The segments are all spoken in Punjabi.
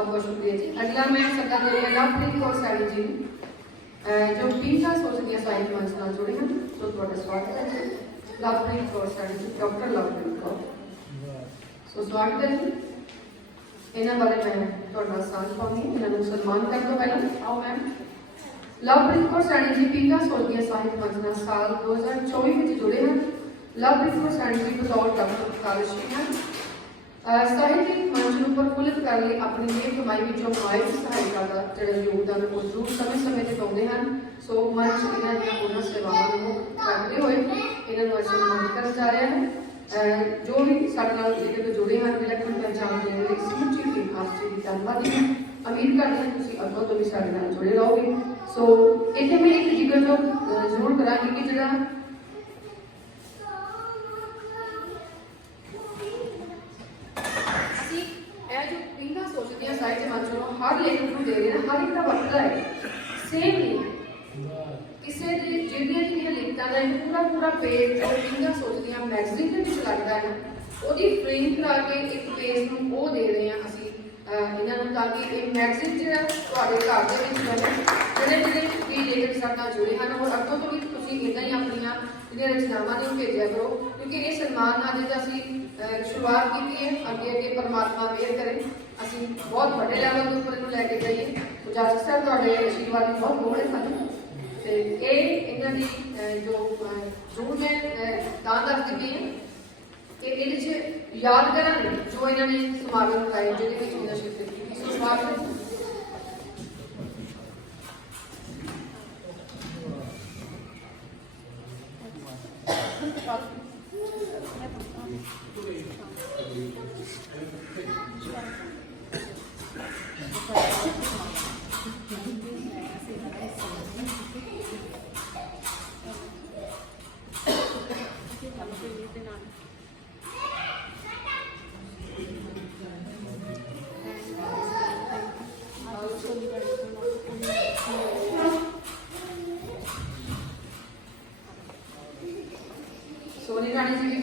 ਬਹੁਤ ਸ਼ੁਕਰੀਆ ਜੀ ਅਗਲਾ ਮੈਂ ਸੱਦਾ ਦੇ ਰਹੀ ਹਾਂ ਲਵਪ੍ਰੀਤ ਕੌਰ ਸੈਣੀ ਜੀ ਨੂੰ, ਅਹ ਜੋ ਪੀਜ਼ਾ ਸੋਚਦੀਆਂ ਸਾਹਿਤ ਮੰਚ ਨਾਲ ਜੁੜੇ ਹਨ ਸੋ ਤੁਹਾਡਾ ਸਵਾਗਤ ਹੈ ਜੀ ਲਵਪ੍ਰੀਤ ਕੌਰ ਸੈਣੀ ਜੀ ਡਾਕਟਰ ਲਵਪ੍ਰੀਤ ਕੌਰ ਸੋ ਸਵਾਗਤ ਹੈ ਜੀ ਇਹਨਾਂ ਬਾਰੇ ਮੈਂ ਤੁਹਾਡਾ ਸਾਥ ਪਾਉਂਗੀ ਇਹਨਾਂ ਨੂੰ ਸਨਮਾਨ ਕਰਨ ਤੋਂ ਪਹਿਲਾਂ ਆਓ ਮੈਮ ਲਵਪ੍ਰੀਤ ਕੌਰ ਸੈਣੀ ਜੀ ਪੀਜ਼ਾ ਸੋਚਦੀਆਂ ਸਾਹਿਤ ਮੰਚ ਨਾਲ ਸਾਲ 2024 ਵਿੱਚ ਜੁੜੇ ਹਨ ਲਵਪ੍ਰੀਤ ਕੌਰ ਸੈਣੀ ਜੀ ਬਤੌਰ ਡਾਕਟਰ ਸਕਾਲਰਸ਼ਿਪ ਹਨ ਅਹ ਸਾਹਿਤਿਕ ਮੰਚ ਨੂੰ ਪ੍ਰਫੁੱਲਿਤ ਕਰਨ ਲਈ ਆਪਣੀ ਮਿਹਨਤ ਕਮਾਈ ਵਿੱਚੋਂ ਮਾਇਕ ਸਹਾਇਤਾ ਦਾ ਜਿਹੜਾ ਯੋਗਦਾਨ ਉਹ ਜ਼ਰੂਰ ਸਮੇਂ-ਸਮੇਂ ਤੇ ਪਾਉਂਦੇ ਹਨ। ਸੋ ਮੰਚ ਇਹਨਾਂ ਦੀਆਂ ਉਹਨਾਂ ਸੇਵਾਵਾਂ ਨੂੰ ਕਰਦੇ ਹੋਏ ਇਹਨਾਂ ਨੂੰ ਅਸੀਂ ਸਨਮਾਨਿਤ ਕਰਨ ਜਾ ਰਹੇ ਹਾਂ। ਜੋ ਵੀ ਸਾਡੇ ਨਾਲ ਜਿਹੜੇ ਤੋਂ ਜੁੜੇ ਹਨ ਵਿਲੱਖਣ ਪਹਿਚਾਣ ਦੇਣ ਲਈ ਸਮੁੱਚੀ ਟੀਮ ਆਪ ਜੀ ਦੀ ਧੰਨਵਾਦੀ ਹਾਂ। ਉਮੀਦ ਕਰਦੇ ਹਾਂ ਤੁਸੀਂ ਅੱਗੋਂ ਤੋਂ ਵੀ ਸਾਡੇ ਨਾਲ ਜੁੜੇ ਰਹੋਗੇ। ਸੋ ਇੱਥੇ ਮੈਂ ਇੱਕ ਜ਼ਿਕਰ ਤੋਂ ਜ਼ਰੂਰ ਕਰਾਂਗੀ ਕਿ ਜਿਹੜਾ ਜੋ ਪਿੰਗਾ ਸੋਚਦੇ ਹਾਂ ਸਾਹਿਤ ਮੰਚ ਨੂੰ ਹਰ ਲੇਖਕ ਨੂੰ ਦੇ ਰਹੇ ਹਾਂ ਹਰ ਇੱਕ ਦਾ ਵੱਖਰਾ ਹੈ। ਸੇਮ ਨਹੀਂ ਕਿਸੇ ਦੇ, ਜਿਹੜੀਆਂ ਜਿਹੜੀਆਂ ਲਿਖਤਾਂ ਦਾ ਇੱਕ ਪੂਰਾ ਪੂਰਾ ਪੇਜ ਜੋ ਪਿੰਗਾ ਸੋਚਦੀਆਂ ਮੈਗਜ਼ੀਨ ਦੇ ਵਿੱਚ ਲੱਗਦਾ ਹੈ ਉਹਦੀ ਫਰੇਮ ਕਰਾ ਕੇ ਇੱਕ ਪੇਜ ਨੂੰ ਉਹ ਦੇ ਰਹੇ ਹਾਂ ਅਸੀਂ ਇਹਨਾਂ ਨੂੰ ਤਾਂ ਕਿ ਇਹ ਮੈਗਜ਼ੀਨ ਜਿਹੜਾ ਤੁਹਾਡੇ ਘਰ ਦੇ ਵਿੱਚ ਬਣੇ ਜਿਹੜੇ ਜਿਹੜੇ ਵੀ ਲੇਖਕ ਸਾਡੇ ਜੁੜੇ ਹਨ ਔਰ ਅੱਗੋਂ ਤੋਂ ਵੀ ਤੁਸੀਂ ਇਦਾਂ ਹੀ ਆਪਣੀਆਂ ਜਿਹੜੀਆਂ ਰਚਨਾਵਾਂ ਨੂੰ ਭੇਜਿਆ ਕਰੋ, ਕਿਉਂਕਿ ਇਹ ਸਨਮਾਨ ਨਾਲ ਜਿਹੜਾ ਅਸੀਂ ਸ਼ੁਰੂਆਤ ਕੀਤੀ ਹੈ ਅੱਗੇ ਅੱਗੇ ਪਰਮਾਤਮਾ ਮਿਹਰ ਕਰੇ ਅਸੀਂ ਬਹੁਤ ਵੱਡੇ ਲੈਵਲ ਦੇ ਉੱਪਰ ਇਹਨੂੰ ਲੈ ਕੇ ਜਾਈਏ ਇਜਾਜ਼ਤ ਸਰ ਤੁਹਾਡੇ ਆਸ਼ੀਰਵਾਦ ਦੀ ਬਹੁਤ ਲੋੜ ਹੈ ਸਾਨੂੰ ਤੇ ਇਹ ਇਹਨਾਂ ਦੀ ਅਹ, ਜੋ ਅਹ, ਜ਼ਰੂਰ ਮੈਂ ਅਹ, ਤਾਂ ਦੱਸਦੀ ਪਈ ਹਾਂ ਕਿ ਇਹਦੇ ਚ ਯਾਦਗਾਰਾਂ ਨੇ ਜੋ ਇਹਨਾਂ ਨੇ ਸਮਾਗਮ ਕਰਾਏ ਜਿਹਦੇ ਵਿੱਚ ਇਹਨਾਂ ਸ਼ਿਰਕਤ ਕੀਤੀ ਸੋ ਸਵਾਗਤ ਹੈ ਸੋਨੀ सोनी राणी जी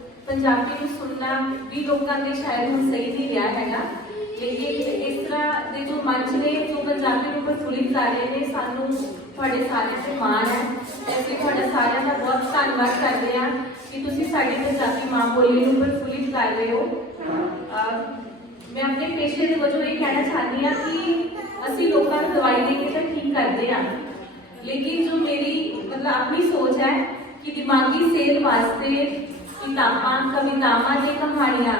ਪੰਜਾਬੀ ਨੂੰ ਸੁਣਨਾ ਵੀ ਲੋਕਾਂ ਦੇ ਸ਼ਾਇਦ ਹੁਣ ਸਹੀ ਨਹੀਂ ਰਿਹਾ ਹੈਗਾ। ਲੇਕਿਨ ਇਸ ਤਰ੍ਹਾਂ ਦੇ ਜੋ ਮੰਚ ਨੇ, ਜੋ ਪੰਜਾਬੀ ਨੂੰ ਪ੍ਰਫੁੱਲਿਤ ਕਰ ਰਹੇ ਨੇ, ਸਾਨੂੰ ਤੁਹਾਡੇ ਸਾਰਿਆਂ ਤੇ ਮਾਣ ਹੈ। ਤੇ ਅਸੀਂ ਤੁਹਾਡਾ ਸਾਰਿਆਂ ਦਾ ਬਹੁਤ ਧੰਨਵਾਦ ਕਰਦੇ ਹਾਂ ਕਿ ਤੁਸੀਂ ਸਾਡੀ ਪੰਜਾਬੀ ਮਾਂ ਬੋਲੀ ਨੂੰ ਪ੍ਰਫੁੱਲਿਤ ਕਰ ਰਹੇ ਹੋ। ਮੈਂ ਆਪਣੇ ਪੇਸ਼ੇ ਦੇ ਵਜੋਂ ਇਹ ਕਹਿਣਾ ਚਾਹੁੰਦੀ ਹਾਂ ਕਿ ਅਸੀਂ ਲੋਕਾਂ ਨੂੰ ਦਵਾਈ ਦੇ ਕੇ ਤਾਂ ਠੀਕ ਕਰਦੇ ਹਾਂ। ਲੇਕਿਨ ਜੋ ਮੇਰੀ ਮਤਲਬ ਆਪਣੀ ਸੋਚ ਹੈ ਕਿ ਦਿਮਾਗੀ ਸਿਹਤ ਵਾਸਤੇ ਕਿਤਾਬਾਂ ਕਵਿਤਾਵਾਂ ਤੇ ਕਹਾਣੀਆਂ,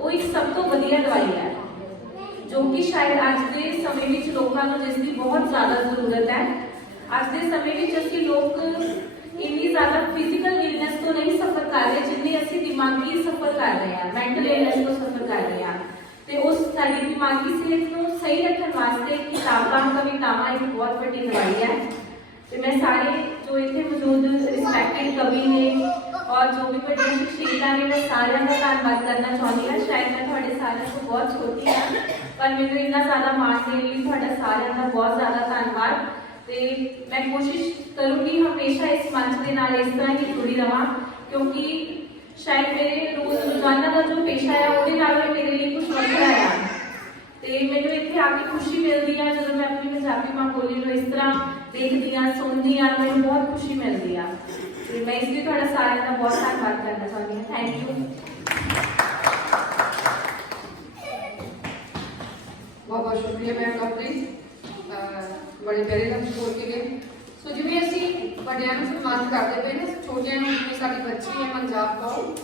ਉਹ ਇੱਕ ਸਭ ਤੋਂ ਵਧੀਆ ਦਵਾਈ ਹੈ। ਜੋ ਕਿ ਸ਼ਾਇਦ ਅੱਜ ਦੇ ਸਮੇਂ ਵਿੱਚ ਲੋਕਾਂ ਨੂੰ ਜਿਸ ਦੀ ਬਹੁਤ ਜ਼ਿਆਦਾ ਜ਼ਰੂਰਤ ਹੈ। ਅੱਜ ਦੇ ਸਮੇਂ ਵਿੱਚ ਅਸੀਂ ਲੋਕ ਇੰਨੀ ਜ਼ਿਆਦਾ ਫਿਜ਼ੀਕਲ ਇਲਨੈਸ ਤੋਂ ਨਹੀਂ ਸਫਰ ਕਰ ਰਹੇ, ਜਿੰਨੀ ਅਸੀਂ ਦਿਮਾਗੀ ਸਫਰ ਕਰ ਰਹੇ ਹਾਂ ਮੈਂਟਲ ਇਲਨੈਸ ਤੋਂ ਸਫਰ ਕਰ ਰਹੇ ਹਾਂ। ਤੇ ਉਸ ਸਾਡੀ ਦਿਮਾਗੀ ਸਿਹਤ ਨੂੰ ਸਹੀ ਰੱਖਣ ਵਾਸਤੇ ਕਿਤਾਬਾਂ, ਕਵਿਤਾਵਾਂ ਇੱਕ ਬਹੁਤ ਵੱਡੀ ਦਵਾਈ ਹੈ। ਤੇ ਮੈਂ ਸਾਰੇ ਜੋ ਇੱਥੇ ਮੌਜੂਦ ਰਿਸਪੈਕਟਡ ਕਵੀ ਨੇ ਔਰ ਜੋ ਵੀ ਵੱਡੀਆਂ ਸ਼ਖਸੀਅਤਾਂ ਨੇ ਮੈਂ ਸਾਰਿਆਂ ਦਾ ਧੰਨਵਾਦ ਕਰਨਾ ਚਾਹੁੰਦੀ ਹਾਂ ਸ਼ਾਇਦ ਮੈਂ ਤੁਹਾਡੇ ਸਾਰਿਆਂ ਤੋਂ ਬਹੁਤ ਛੋਟੀ ਹਾਂ ਪਰ ਮੈਨੂੰ ਇੰਨਾ ਜ਼ਿਆਦਾ ਮਾਣ ਦੇਣ ਲਈ ਤੁਹਾਡਾ ਸਾਰਿਆਂ ਦਾ ਬਹੁਤ ਜ਼ਿਆਦਾ ਧੰਨਵਾਦ ਤੇ ਮੈਂ ਕੋਸ਼ਿਸ਼ ਕਰੂੰਗੀ ਹਮੇਸ਼ਾ ਇਸ ਮੰਚ ਦੇ ਨਾਲ ਇਸ ਤਰ੍ਹਾਂ ਹੀ ਜੁੜੀ ਰਵਾਂ ਕਿਉਂਕਿ ਸ਼ਾਇਦ ਮੇਰੇ ਰੋਜ਼ ਰੋਜ਼ਾਨਾ ਦਾ ਜੋ ਪੇਸ਼ਾ ਹੈ ਉਹਦੇ ਨਾਲ ਵੀ ਮੇਰੇ ਲਈ ਕੁਝ ਵੱਖਰਾ ਹੈ ਤੇ ਮੈਨੂੰ ਇੱਥੇ ਆ ਕੇ ਖੁਸ਼ੀ ਮਿਲਦੀ ਹੈ ਜਦੋਂ ਮੈਂ ਆਪਣੀ ਪੰਜਾਬੀ ਮਾਂ ਬੋਲੀ ਨੂੰ ਇਸ ਤਰ੍ਹਾਂ ਦੇਖਦੀ ਹਾਂ ਸੁਣਦੀ ਹਾਂ ਮੈਨੂੰ ਬਹੁਤ ਖੁਸ਼ੀ ਮਿਲਦੀ ਆ ਤੇ ਮੈਂ ਇਸ ਲਈ ਤੁਹਾਡਾ ਸਾਰਿਆਂ ਦਾ ਬਹੁਤ ਧੰਨਵਾਦ ਕਰਨਾ ਚਾਹੁੰਦੀ ਹਾਂ ਥੈਂਕ ਯੂ ਬਹੁਤ ਬਹੁਤ ਸ਼ੁਕਰੀਆ ਮੈਮ ਲਵਪ੍ਰੀਤ ਅਹ ਬੜੇ ਪਿਆਰੇ ਲਫ਼ਜ਼ ਬੋਲ ਕੇ ਗਏ ਸੋ ਜਿਵੇਂ ਅਸੀਂ ਵੱਡਿਆਂ ਨੂੰ ਸਨਮਾਨ ਕਰਦੇ ਪਏ ਨੇ ਛੋਟਿਆਂ ਨੂੰ ਜਿਵੇਂ ਸਾਡੀ ਬੱਚੀ ਹੈ ਮਨਜਾਬ ਕੌਰ